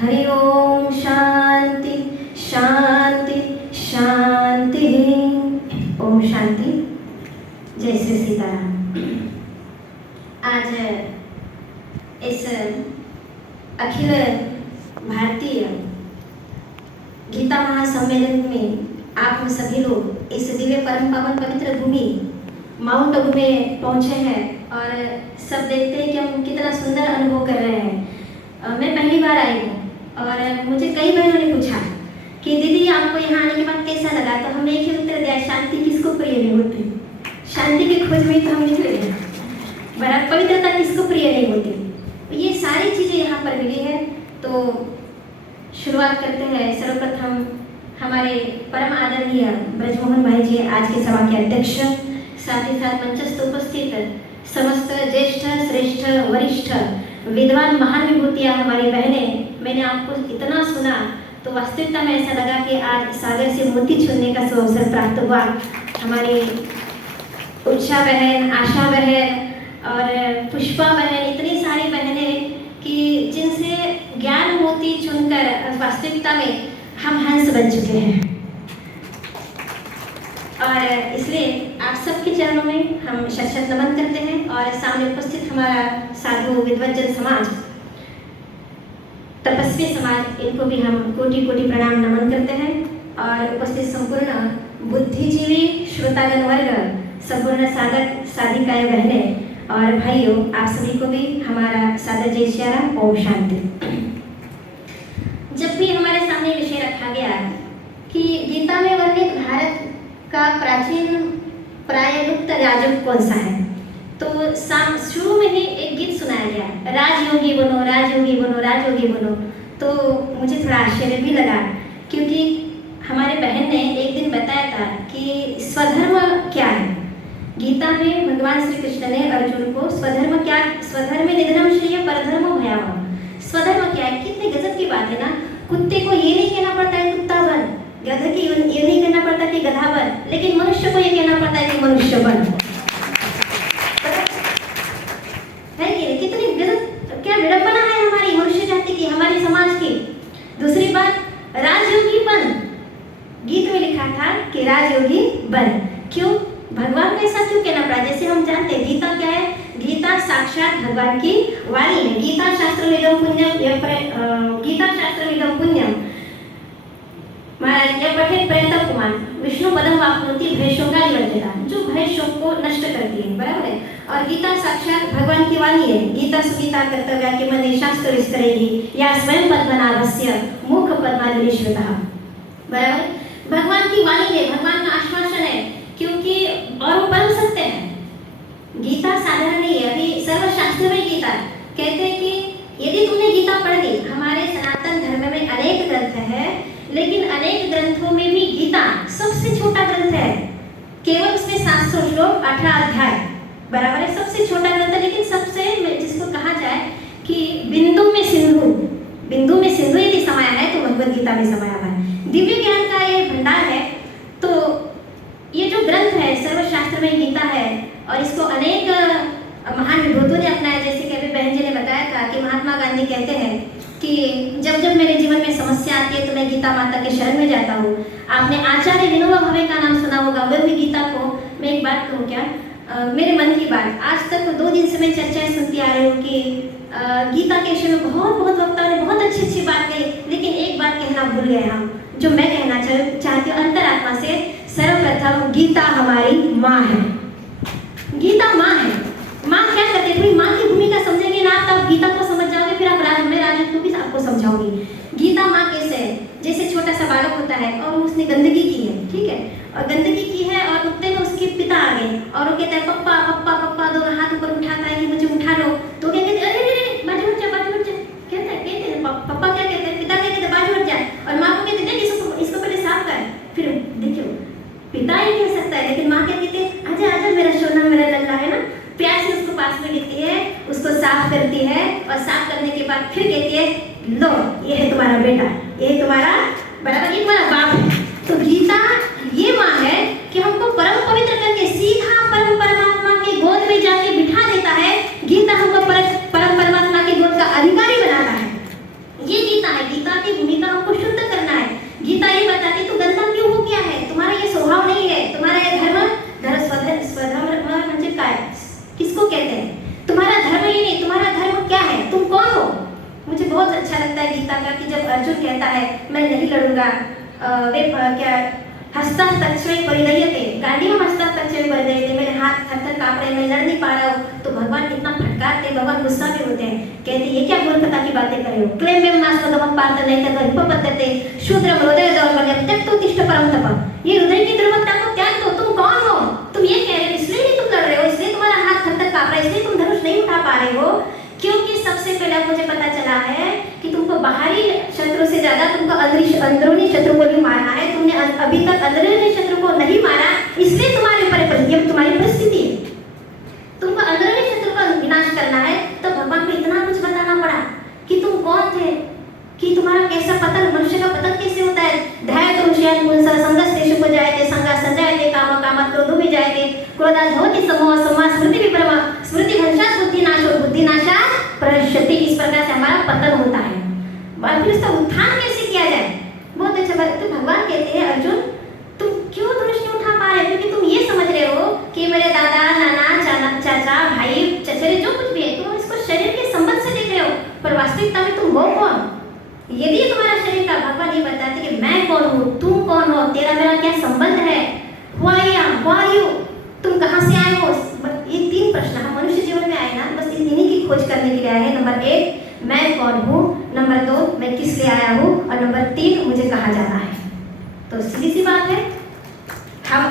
हरि ओम शांति शांति शांति। ओम शांति। जय श्री सीताराम। आज इस अखिल भारतीय गीता महासम्मेलन में आप हम सभी लोग इस दिव्य परम पावन पवित्र भूमि माउंट आबू में पहुंचे हैं और सब देखते हैं कि हम कितना सुंदर अनुभव कर रहे हैं। मैं पहली बार आई हूँ और मुझे कई बहनों ने पूछा कि दीदी आपको यहाँ आने के बाद कैसा लगा, तो हमने एक ही उत्तर दिया, शांति किसको प्रिय नहीं होती। शांति की खोज में तो हम निकले हैं, बड़ा पवित्रता किसको प्रिय नहीं होती। ये सारी चीज़ें यहाँ पर मिली है। तो शुरुआत करते हैं। सर्वप्रथम हमारे परम आदरणीय ब्रजमोहन भाई जी, आज के सभा के अध्यक्ष, साथ ही साथ मंचस्थ उपस्थित समस्त ज्येष्ठ श्रेष्ठ वरिष्ठ विद्वान महान विभूतियाँ हमारी बहनें, मैंने आपको इतना सुना तो वास्तविकता में ऐसा लगा कि आज सागर से मोती चुनने का अवसर प्राप्त हुआ। हमारी उषा बहन, आशा बहन और पुष्पा बहन, इतनी सारी बहनें कि जिनसे ज्ञान मोती चुनकर वास्तविकता में हम हंस बन चुके हैं। और इसलिए आप सबके चरणों में हम शत शत नमन करते हैं। और सामने उपस्थित हमारा साधु विद्वज्जन समाज, तपस्वी समाज, इनको भी हम कोटि कोटि प्रणाम नमन करते हैं। और उपस्थित संपूर्ण बुद्धिजीवी श्रोतागण वर्ग, संपूर्ण साधक साधिकाएं बहनें और भाइयों, आप सभी को भी हमारा सादर जय श्री राम। ओम शांति। जब भी हमारे सामने विषय रखा गया कि गीता में वर्णित भारत का प्राचीन प्रायलुप्त राजयोग कौन सा है, तो शुरू में ही एक गीत सुनाया गया, राजयोगी बनो राजयोगी बनो राजयोगी बनो। तो मुझे थोड़ा आश्चर्य भी लगा, क्योंकि हमारे बहन ने एक दिन बताया था कि स्वधर्म क्या है। गीता में भगवान श्री कृष्ण ने अर्जुन को स्वधर्म क्या, स्वधर्म निधनम श्रेय परधर्म भयावह, स्वधर्म क्या है। कितनी गजब की बात है ना। कुत्ते को ये नहीं कहना पड़ता है कुत्ता बन, गधे की ये नहीं कहना पड़ता कि गधा बन, लेकिन मनुष्य को ये कहना पड़ता है कि मनुष्य बन। है कि कितनी गजब, क्या विडंबना है हमारी मनुष्य जाति की, हमारी समाज की। दूसरी बात, राजयोगी बन, गीत में लिखा था कि राजयोगी बन। क्यों? भगवान को ऐसा क्यों कहना पड़ा? जैसे हम जानते हैं गीता क्या है, गीता साक्षात भगवान की वाणी है। गीता शास्त्र इदं पुण्यम, गीता शास्त्र इदं पुण्यम महाराज, यह पठे प्रयत्न कुमार विष्णु पदम वापनोति भय शोकाली वर्जिता, जो भय शोक को नष्ट करती है, बराबर है। और गीता साक्षात भगवान की वाणी है। गीता सुगीता कर्तव्या के मने शास्त्र विस्तरेहि या स्वयं पद्मनाभस्य मुख पद्मादिश्वतः, बराबर। भगवान की वाणी है, भगवान का आश्वासन है, क्योंकि और वो परम सत्य है। गीता साधारण नहीं है, अभी सर्वशास्त्र में गीता कहते हैं कि यदि तुमने गीता पढ़ ली, हमारे सनातन धर्म में अनेक ग्रंथ है, लेकिन अनेक ग्रंथों में भी गीता सबसे छोटा ग्रंथ है। केवल उसमें 700 श्लोक 18 अध्याय, बराबर है, सबसे छोटा ग्रंथ है। लेकिन सबसे, जिसको कहा जाए कि बिंदु में सिंधु, बिंदु में सिंधु यदि समाया है तो भगवद गीता में समाया हुआ है। दिव्य ज्ञान का ये भंडार है। तो ये जो ग्रंथ है सर्वशास्त्र में गीता है, और इसको अनेक महान विभूतियों ने अपनाया। जैसे कि अभी बहन जी ने बताया था कि महात्मा गांधी कहते हैं कि जब जब मेरे जीवन में समस्या आती है तो मैं गीता माता के शरण में जाता हूँ। आपने आचार्य विनोबा भावे का नाम सुना होगा। वह भी गीता को, मैं एक बात कहूँ क्या, मेरे मन की बात, आज तक 2 दिन से मैं चर्चाएं सुनती आ रही हूँ कि गीता के विषय में बहुत वक्ताओं ने बहुत अच्छी अच्छी बात कही, लेकिन एक बात कहना भूल गए हम, जो मैं कहना चाहती हूँ अंतरात्मा से। सर्वप्रथम गीता हमारी माँ है। गीता माँ है। माँ क्या करती है? माँ की भूमिका समझेंगे ना आप गीता को समझ जाओगे, फिर आप मैं राजू को भी आपको समझाऊंगी। गीता माँ कैसे है? जैसे छोटा सा बालक होता है और उसने गंदगी की है, ठीक है, और गंदगी की है और उतने में उसके पिता आ गए और वो कहता है पप्पा पप्पा पप्पा, दोनों हाथ ऊपर उठाता है कि मुझे उठा लो। तो क्या कहते हैं? अरे बाजू हट जा, बाजू हट जा। कहते हैं पप्पा क्या कहते हैं? पिता कहते हैं बाजू हट जा, और माँ को कहते हैं इसको पहले साफ कर। फिर देखियो, पिता ही कह सकता है, लेकिन माँ क्या कहती है? आजा आजा मेरा सोना, मेरा लल्ला है ना। प्यार से उसको पास में लेती है, उसको साफ करती है, और साफ करने के बाद फिर कहती है लो ये है तुम्हारा बेटा, ये है तुम्हारा बराबर, ये तुम्हारा बाप है। तो गीता ये माँ है कि हमको परम पवित्र करके सीधा परम परमात्मा के गोद में जाके बिठा देता है। गीता हमको परम परमात्मा के गोद का अधिकारी बनाता है। ये गीता है, गीता की भूमिका हमको शुद्ध करना है। गीता ये बताती तू गंदा क्यों हो गया है, तुम्हारा ये स्वभाव नहीं है, तुम्हारा ये स्वधर्म म्हणजे काय, किसको कहते हैं, तुम्हारा धर्म ये नहीं, तुम्हारा धर्म क्या है, तुम कौन हो। मुझे बहुत अच्छा लगता है गीता का कि जब अर्जुन कहता है मैं नहीं लड़ूंगा, वे क्या हस्ता तक्षण परिदयते, गांडी में हस्ता तक्षण परिदयते, मेरे हाथ थर-थर कांप रहे, मैं लड़ नहीं पा रहा हूँ। तो भगवान इतना फटकारते, भगवान गुस्सा में होते हैं, कहते ये क्या मूर्खता की बातें कर रहे हो, क्लेम में नास्मगमं पार्थ नैतद् उपपद्यते शूद्रं हृदय दौर्बल्यं त्यक्तोत्तिष्ठ परं तप। ये हृदय की दुर्बलता को त्याग दो, तुम कौन हो, तुम ये कह रहे हो इसलिए नहीं तुम लड़ रहे हो, इसलिए तुम्हारा हाथ थर-थर कांप रहा है, इसलिए तुम धनुष नहीं उठा पा रहे हो, क्योंकि सबसे पहले मुझे पता चला है कि तुमको बाहरी शत्रु से ज्यादा तुमको अंदरूनी शत्रु को भी मारना है। तुमने अभी तक अंदरूनी शत्रु को नहीं मारा, इसलिए तुम्हारे ऊपर ये तुम्हारी परिस्थिति है। तुमको अंदरूनी शत्रु का विनाश करना है, तो भगवान को इतना कुछ बताना पड़ा कि तुम कौन थे, कि तुम्हारा कैसा पतन, मनुष्य का पतन कैसे होता है। ध्याय तो विषयान् पुंसः संगस्तेषु को जायते, संगा संजायते, काम कामात् क्रोधो विजायते, क्रोधात् भवति समोहः, समोहात् स्मृति विभ्रमः, स्मृति भ्रंशात् बुद्धिनाशो, बुद्धिनाशात् प्रणश्यति। इस प्रकार से हमारा पतन होता है। और फिर उसका उत्थान कैसे किया जाए, बहुत अच्छा बात। तो भगवान कहते हैं अर्जुन तुम क्यों धनुष नहीं उठा पा रहे हो, क्योंकि तुम ये समझ रहे हो कि मेरे दादा नाना चाचा भाई चचेरे जो कुछ भी है, तुम इसको शरीर के संबंध से देख रहे हो, पर वास्तविकता में तुम हो कौन। यदि तुम्हारा शरीर का, भगवान ये बताते कि मैं कौन हूँ, तुम कौन हो, तेरा मेरा क्या संबंध है, Who I am, who are you? तुम कहाँ से आए हो। ये 3 प्रश्न हम मनुष्य जीवन में आए ना, बस इन्हीं की खोज करने के लिए आए हैं। नंबर 1 मैं कौन हूँ, नंबर 2 मैं किस लिए आया हूँ, और नंबर 3 मुझे कहाँ जाना है। तो सीधी सी बात है,